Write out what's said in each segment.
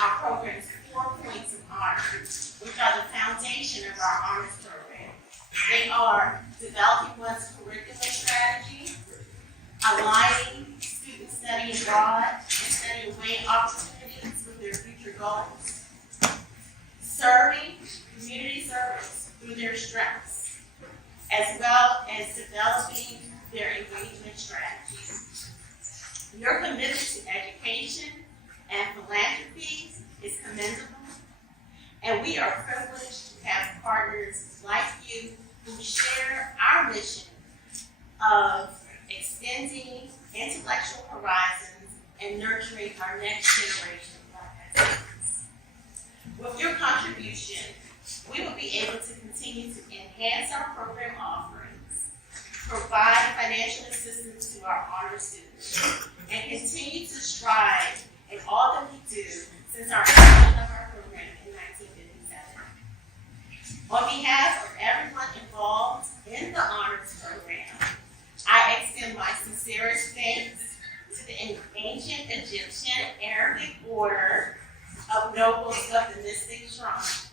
our program's 4 points of honor, which are the foundation of our honors program. They are developing one's curricular strategy, aligning student study abroad and study away opportunities with their future goals, serving community service through their strengths, as well as developing their engagement strategies. Your commitment to education and philanthropy is commendable, and we are privileged to have partners like you who share our mission of extending intellectual horizons and nurturing our next generation of Black academics. With your contribution, we will be able to continue to enhance our program offerings, provide financial assistance to our honor students, and continue to strive in all that we do since our creation of our program in 1957. On behalf of everyone involved in the honors program, I extend my sincerest thanks to the ancient Egyptian Arabic order of nobles of the mystic shrine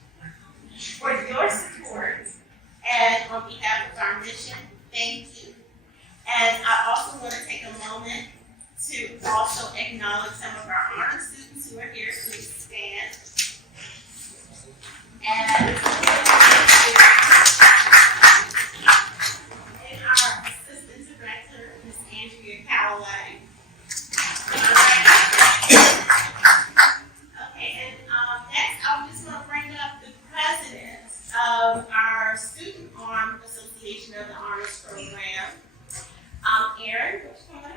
for your support, and on behalf of our mission, thank you. And I also want to take a moment to also acknowledge some of our honor students who are here. Please stand. And our assistant director, Ms. Andrea Calloway. Okay, and next I just want to bring up the president of our Student Arm Association of the Honors Program, Aaron. What's coming up?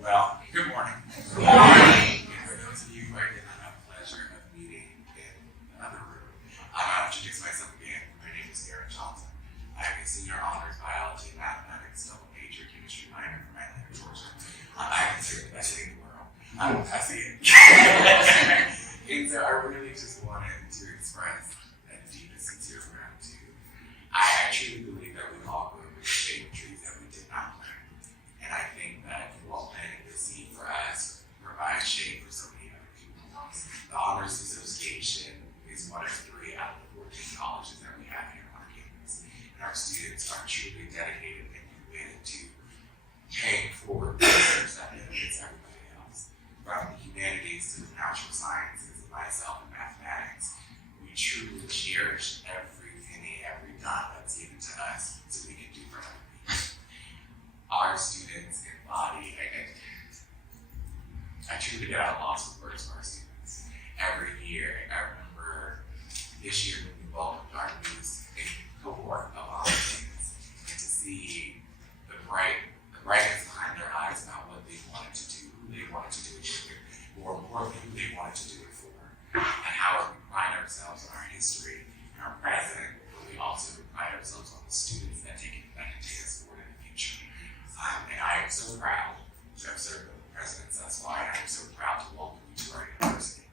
Well, good morning. Good morning. For those of you who I did not have the pleasure of meeting in another room, I'll introduce myself again. My name is Aaron Johnson. I am a senior honors biology and mathematics double major chemistry minor from Atlanta, Georgia. I consider the best thing in the world. I see it. And so I really just wanted to express a deep and sincere gratitude. I truly believe that we all grew with the shade trees that we did not plant. And I think that you all planting the seed for us provides shade for so many other people. The Honors Association is one of 3 out of the 14 colleges that we have here on our campus. And our students are truly dedicated and committed to paying forward research that benefits everybody else. From the humanities to the natural sciences, and myself in mathematics, we truly cherish every penny, every dime that's given to us so we can do for other people. Our students embody, I truly get out lost with words for our students. Every year, I remember this year when we welcomed our newest cohort of our students, and to see the brightness behind their eyes about what they wanted to do, who they wanted to do it with, more importantly, who they wanted to do it for, and how we pride ourselves on our history and our present, but we also pride ourselves on the students that can take us forward in the future. And I am so proud to have served with the presidents. That's why I am so proud to welcome you to our university.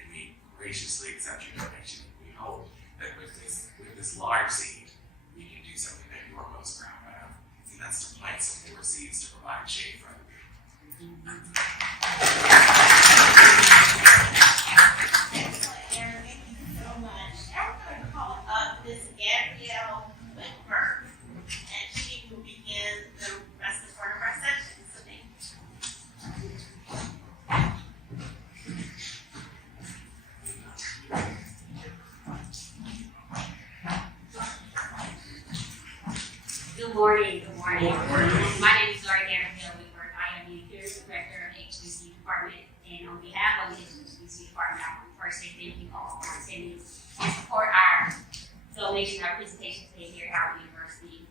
And we graciously accept your donation. We hope that with this large seed, we can do something that you are most proud of. And that's to plant some more seeds to provide shade for other people. Excellent, Aaron. Thank you so much. I'm going to call up Ms. Gabrielle Whitmer, and she will begin the rest of part of our session. So thank you. Good morning. Good morning. My name is Gabrielle Whitmer. I am the Affairs Director of the HBCU Department, and on behalf of the HBCU Department, I want to first say thank you all for attending and support our donation, our presentation today here at Howard University.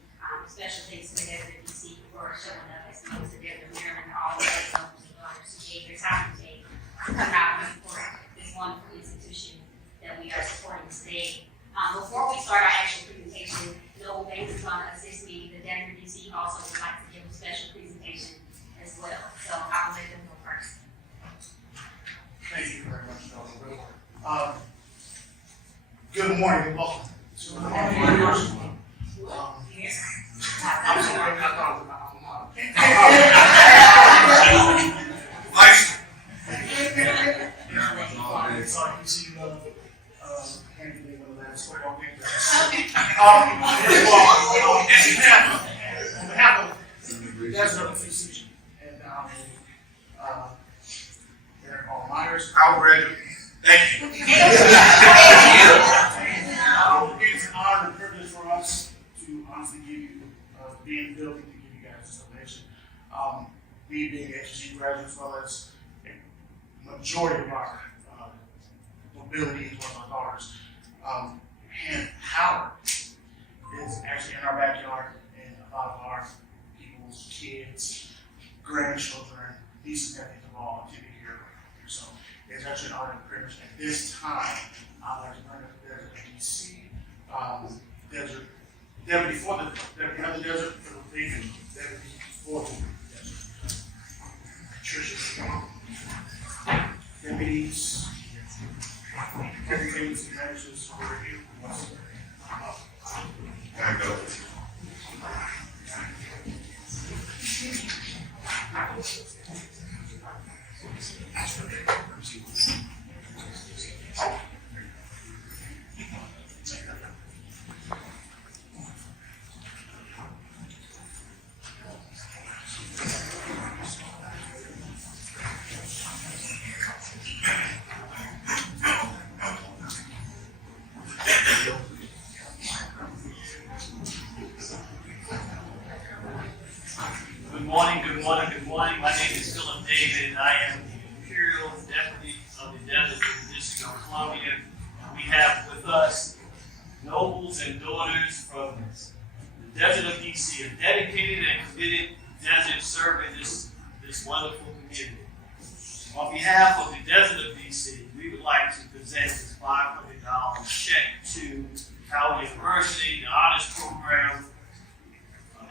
Special thanks to the WBC for showing up as opposed to Denver, Maryland, and all the other folks who gave their time today to come out and support this wonderful institution that we are supporting today. Before we start our actual presentation, Noel Banks is going to assist me. The Denver DC also would like to give a special presentation as well. So I will let them go first. Thank you very much, Noel. Good morning and welcome So I'm sorry, I thought about Life. Sorry, you see, handling one of the last football games. On behalf of that's the season, and Eric Paul Myers, I'll graduate. Thank you. it's an honor and privilege for us to honestly give you, be in the building to give you guys this donation. Me being an HBCU graduate, as well as a majority of our mobility as well as our daughters. And Howard is actually in our backyard, and a lot of our people's kids, grandchildren, nieces and nephews have all attended here. So it's actually an honor and privilege. At this time, I'd like to bring up the Desert HBC, Desert Deputy for the other Desert for the Legion, Deputy for the Desert. Patricia, deputies, deputies, managers who are here. Gotta go. Good morning. My name is Philip David, and I am the Imperial Deputy of the Desert in the District of Columbia. We have with us nobles and daughters from the Desert of DC, a dedicated and committed desert serving this wonderful community. On behalf of the Desert of DC, we would like to present this $500 check to Howard University, the honors program.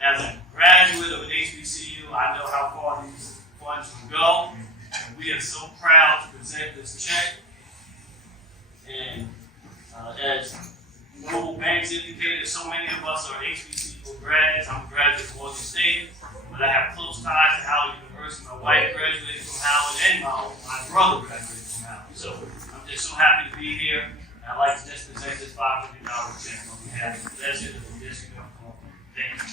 As a graduate of an HBCU, I know how far these funds will go. And we are so proud to present this check. And as Noble Banks indicated, so many of us are HBCU grads. I'm a graduate from Oregon State, but I have close ties to Howard University. My wife graduated from Howard, and my brother graduated from Howard. So I'm just so happy to be here. And I'd like to just present this $500 check on behalf of the Desert of the District of Columbia. Thank you.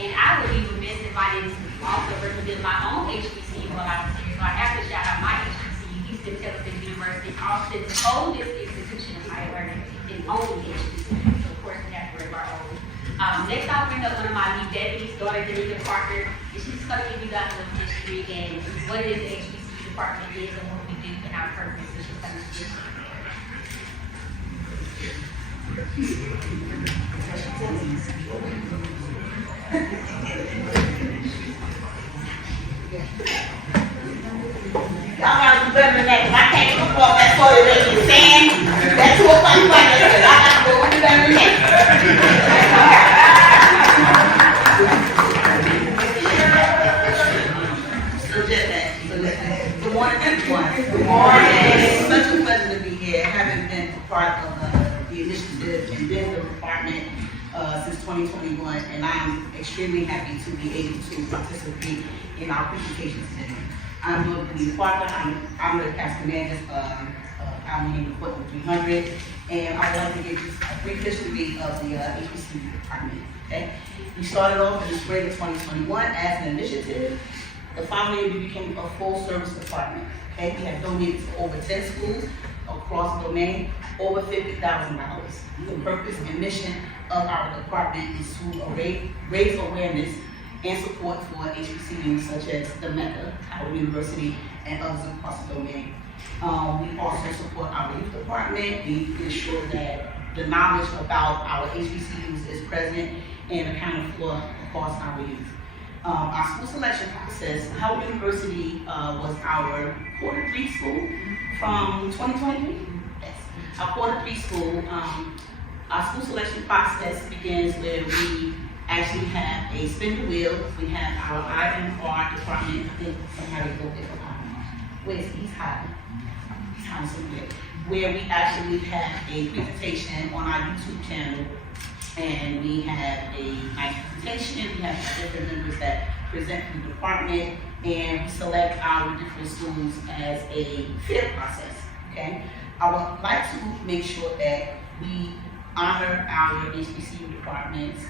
And I would be remiss if I didn't also represent my own HBCU while I was here. So I have to shout out my HBCU, Houston Television University, Austin's oldest institution of higher learning and only HBCU. So of course we have to work our own. Next I'll bring up one of my new deputies, daughter Danica Parker, and she's going to give you guys a little history and what it is the HBCU department is and what we do and our purpose. So she's going to give you. Y'all gotta do better than that, 'cause I can't perform that for you, lady. Stand, that's too funny, but I gotta do better than that. Good morning, everyone. Good morning. It's such a pleasure to be here, having been a part of the initiative and been in the department since 2021, and I'm extremely happy to be able to participate in our presentation today. I'm going to be Parker. I'm the cast commander of Allen Equipment 300, and I would like to give you a brief history of the HBCU department. Okay? We started off in the spring of 2021 as an initiative. The following year, we became a full-service department. Okay? We have donated to over 10 schools across the domain, over $50,000. The purpose and mission of our department is to raise awareness and support for HBCUs such as the Mecca, Howard University, and others across the domain. We also support our youth department. We ensure that the knowledge about our HBCUs is present and accounted for across our youth. Our school selection process, Howard University was our quarter 3 school from 2023. Yes. Our quarter 3 school, our school selection process begins where we actually have a spin the wheel. We have our IMR department. I think somebody wrote it for IMR. Where is he? He's hiding. He's hiding somewhere. Where we actually have a presentation on our YouTube channel. And we have a nice presentation. We have different members that present from the department. And we select our different schools as a fair process. Okay? I would like to make sure that we honor our HBCU departments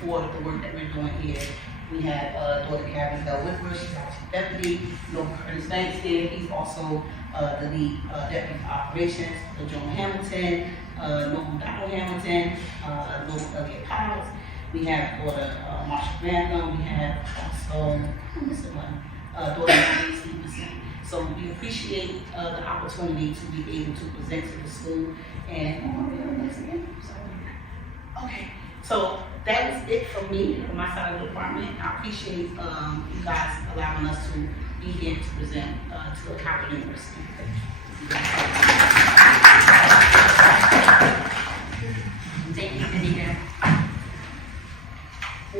for the work that we're doing here. We have Dr. Gavin Bell Whitworth, she's our chief deputy. Noah Curtis Banks here, he's also the lead deputy for operations. Joan Hamilton, Noah Donald Hamilton, Noah Elliott Powers. We have Dr. Marsha Grantham. We have also, who missed one? Dr. Marie Stevenson. So we appreciate the opportunity to be able to present to the school. And okay, so that was it for me, from my side of the department. I appreciate you guys allowing us to be here to present to Howard University. Thank you, Benita.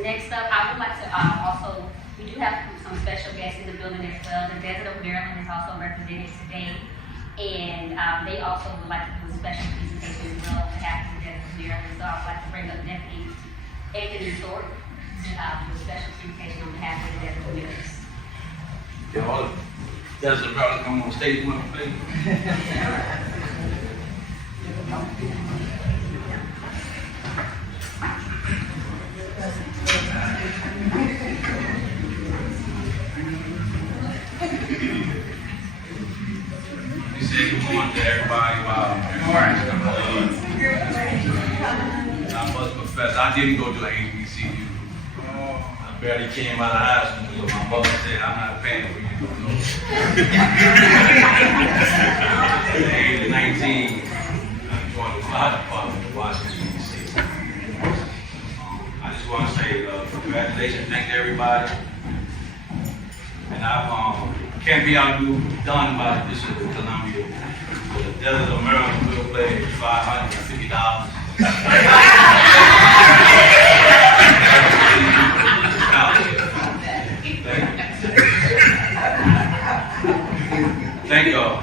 Next up, I would like to also, we do have some special guests in the building as well. The Desert of Maryland is also represented today. And they also would like to do a special presentation as well on behalf of the Desert of Maryland. So I would like to bring up Deputy Anthony Thorpe to do a special presentation on behalf of the Desert of Maryland. Yeah, all the Desert of Maryland come on stage with me. Good morning to everybody. Good morning. I must confess, I didn't go to an HBCU. I barely came out of high school, so my mother said, I'm not paying for you to go. At the age of 19, I joined the fire department in Washington, D.C. I just want to say congratulations, thank everybody. And I can't be outdone by the District of Columbia. The Desert of Maryland will play $550. Thank you all.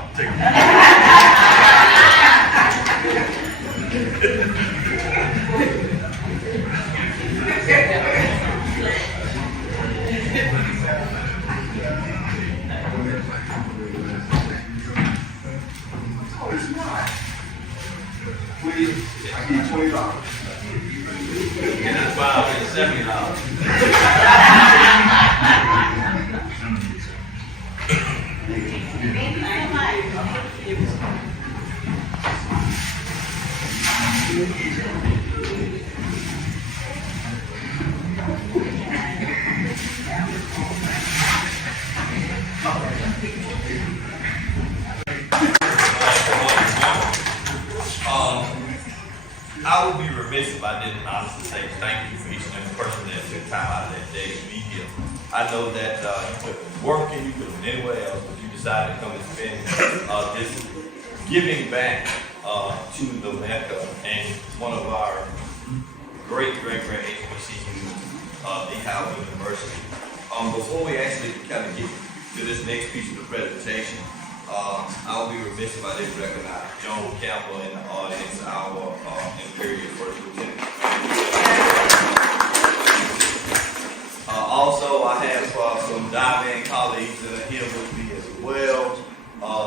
Please, I need $20. Yeah, that's why I paid $70. I would be remiss if I didn't honestly say thank you for each and every person that took time out of their day to be here. I know that you could have been working, you could have been anywhere else, but you decided to come and spend this giving back to the Mecca and one of our great HBCUs, the Howard University. Before we actually kind of get to this next piece of the presentation, I would be remiss if I didn't recognize Joan Campbell in the audience, our Imperial First Lieutenant. Also, I have some dive-in colleagues that are here with me as well,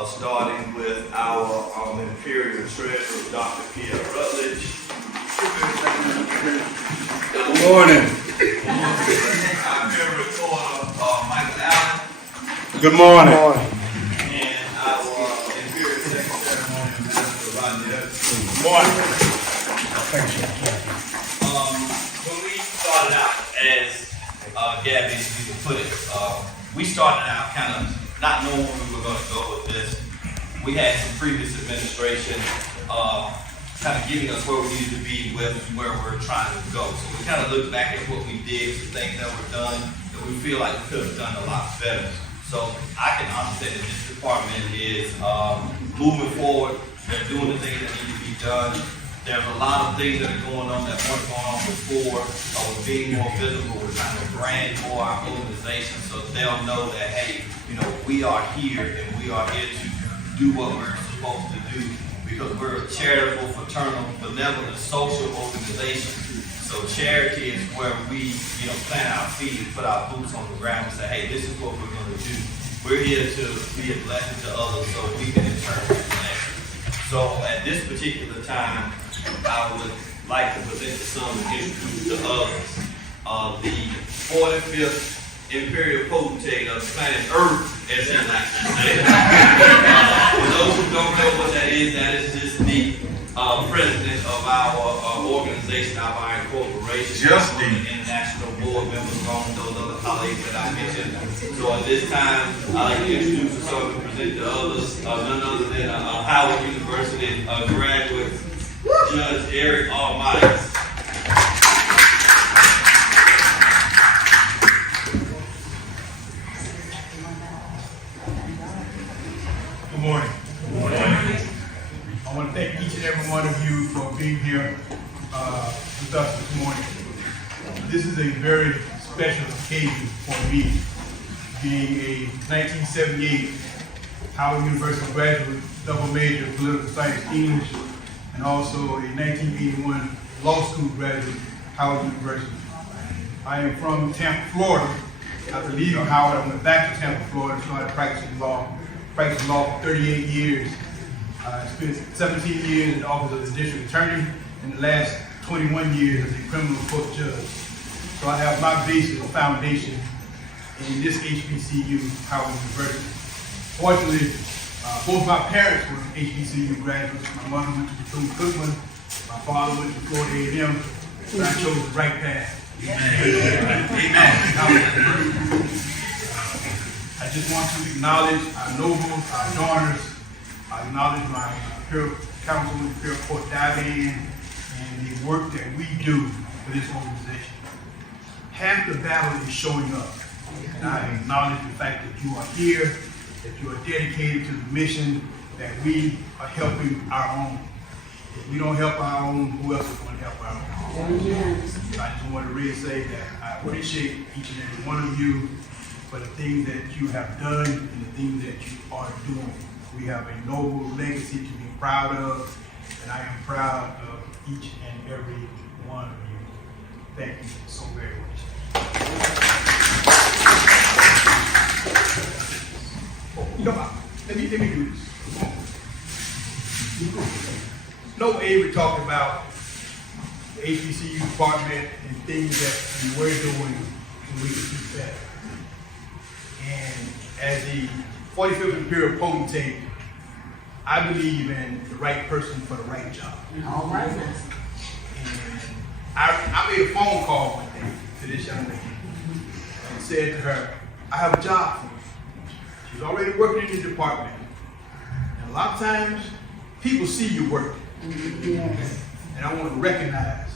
starting with our Imperial Treasurer, Dr. Pierre Rutledge. Good morning. I'm here reporter, Michael Allen, Good morning. and our Imperial Secretary, Ambassador Rodney Evans. Good morning. When we started out, as Gabby used to put it, we started out kind of not knowing where we were going to go with this. We had some previous administration kind of giving us where we needed to be with where we're trying to go. So we kind of looked back at what we did, some things that were done that we feel like we could have done a lot better. So I can honestly say that this department is moving forward. They're doing the things that need to be done. There's a lot of things that are going on that weren't going on before. We're being more visible. We're trying to brand more our organization so they'll know that, hey, you know, we are here and we are here to do what we're supposed to do because we're a charitable, fraternal, benevolent, social organization. So charity is where we, plant our feet and put our boots on the ground and say, hey, this is what we're going to do. We're here to be a blessing to others so we can in turn be blessed. So at this particular time, I would like to present to some and introduce to others the 45th Imperial Potentate of planet Earth, as he likes to say. For those who don't know what that is just the president of our organization, our incorporation. Just the international board members, along with those other colleagues that I mentioned. So at this time, I'd like to introduce myself and present to others, none other than Howard University graduate, Judge Eric Almighty. Good morning. Good morning. I want to thank each and every one of you for being here with us this morning. This is a very special occasion for me, being a 1978 Howard University graduate, double major in political science English, and also a 1981 law school graduate, Howard University. I am from Tampa, Florida. After leaving Howard, I went back to Tampa, Florida, and started practicing law for 38 years. I spent 17 years in the office of the district attorney and the last 21 years as a criminal court judge. So I have my basis or foundation in this HBCU, Howard University. Fortunately, both my parents were HBCU graduates. My mother went to Bethune-Cookman, my father went to Florida A&M, so I chose the right path. Amen. I just want to acknowledge our nobles, our donors. I acknowledge my Imperial Councilman, Imperial Court Diane, and the work that we do for this organization. Half the battle is showing up. And I acknowledge the fact that you are here, that you are dedicated to the mission, that we are helping our own. If we don't help our own, who else is going to help our own? So I just want to really say that I appreciate each and every one of you for the things that you have done and the things that you are doing. We have a noble legacy to be proud of, and I am proud of each and every one of you. Thank you so very much. Let me do this. No, we talked about the HBCU department and things that we were doing and we could do better. And as the 45th Imperial Potentate, I believe in the right person for the right job. All right. And I made a phone call one day to this young lady and said to her, I have a job for you. She's already working in the department. And a lot of times, people see you working. Yes. And I want to recognize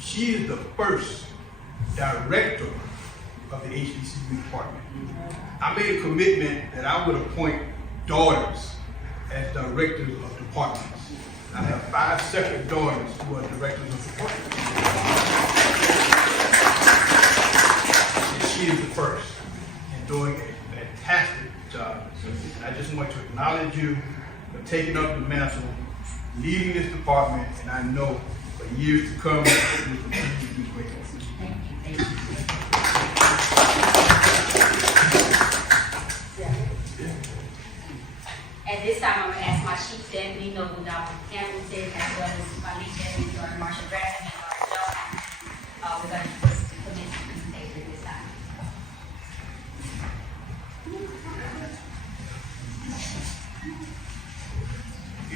she is the first director of the HBCU department. I made a commitment that I would appoint daughters as directors of departments. I have 5 separate daughters who are directors of departments. And she is the first and doing a fantastic job. And I just want to acknowledge you for taking up the mantle, leading this department, and I know for years to come, you will continue to do great work. Thank you. At this time, I'm going to ask my chief deputy, Noble Dr. Hamilton, as well as my lead deputy, Marshall Bradley,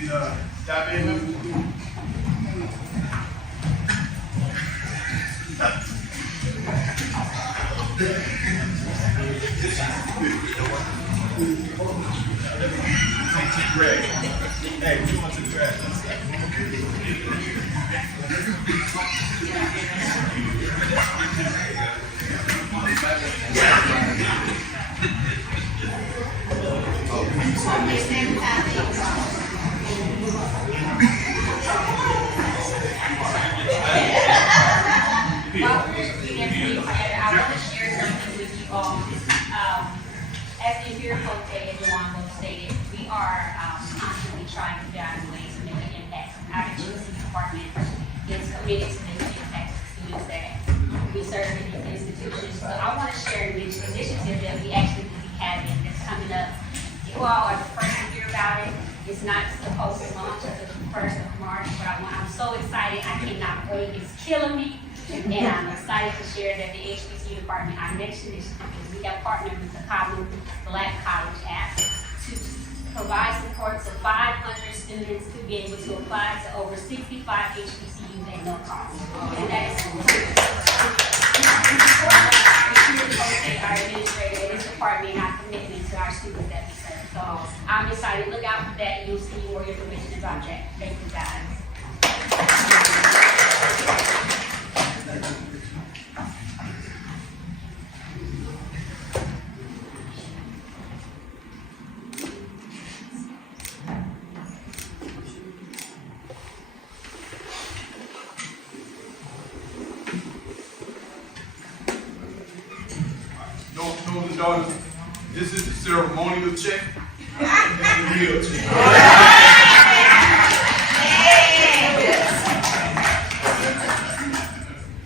please dive in. Greg. Hey, we want to grab While we're getting everything together, I want to share something with you all. As the Imperial Code said, everyone will stated, we are constantly trying to find ways to make an impact. Our HBCU department is committed to making an impact to students that we serve in these institutions. So I want to share an initiative that we actually will be having that's coming up. You all are the first to hear about it. It's not supposed to launch until the 1st of March, but I'm so excited. I cannot wait. It's killing me. And I'm excited to share that the HBCU department, our next initiative is we have partnered with the Common Black College app to provide support to 500 students to be able to apply to over 65 HBCUs at no cost. And that is our administrator and this department and our commitment to our students that we serve. So I'm excited. Look out for that. You'll see more information about that. Thank you, guys. No, daughters, this is the ceremonial check. This is the real check.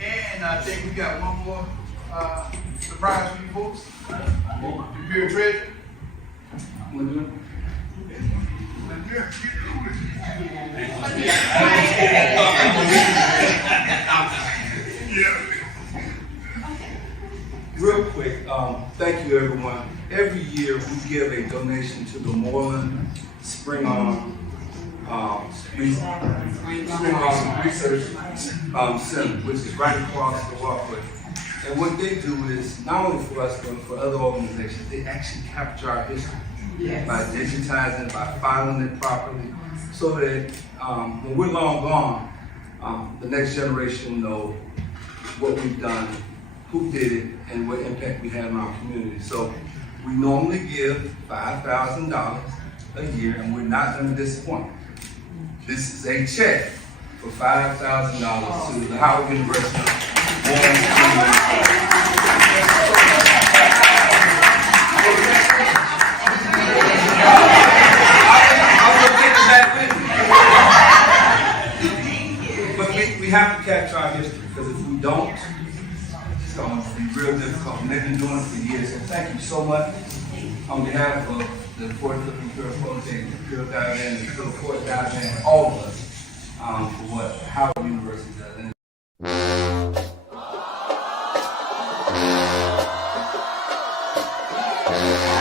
And I think we got one more surprise for you folks. Imperial Treasurer. Real quick, thank you everyone. Every year we give a donation to the Moreland Spring Research Center, which is right across the walkway. And what they do is, not only for us, but for other organizations, they actually capture our history by digitizing, by filing it properly, so that when we're long gone, the next generation will know what we've done, who did it, and what impact we had on our community. So we normally give $5,000 a year, and we're not going to disappoint. This is a check for $5,000 to the Howard University. But we have to capture our history, because if we don't, it's going to be real difficult. And they've been doing it for years. So thank you so much on behalf of the Port of Imperial Protege, the Imperial Divan, the Imperial Port Divan, and all of us for what Howard University does. And Thank you.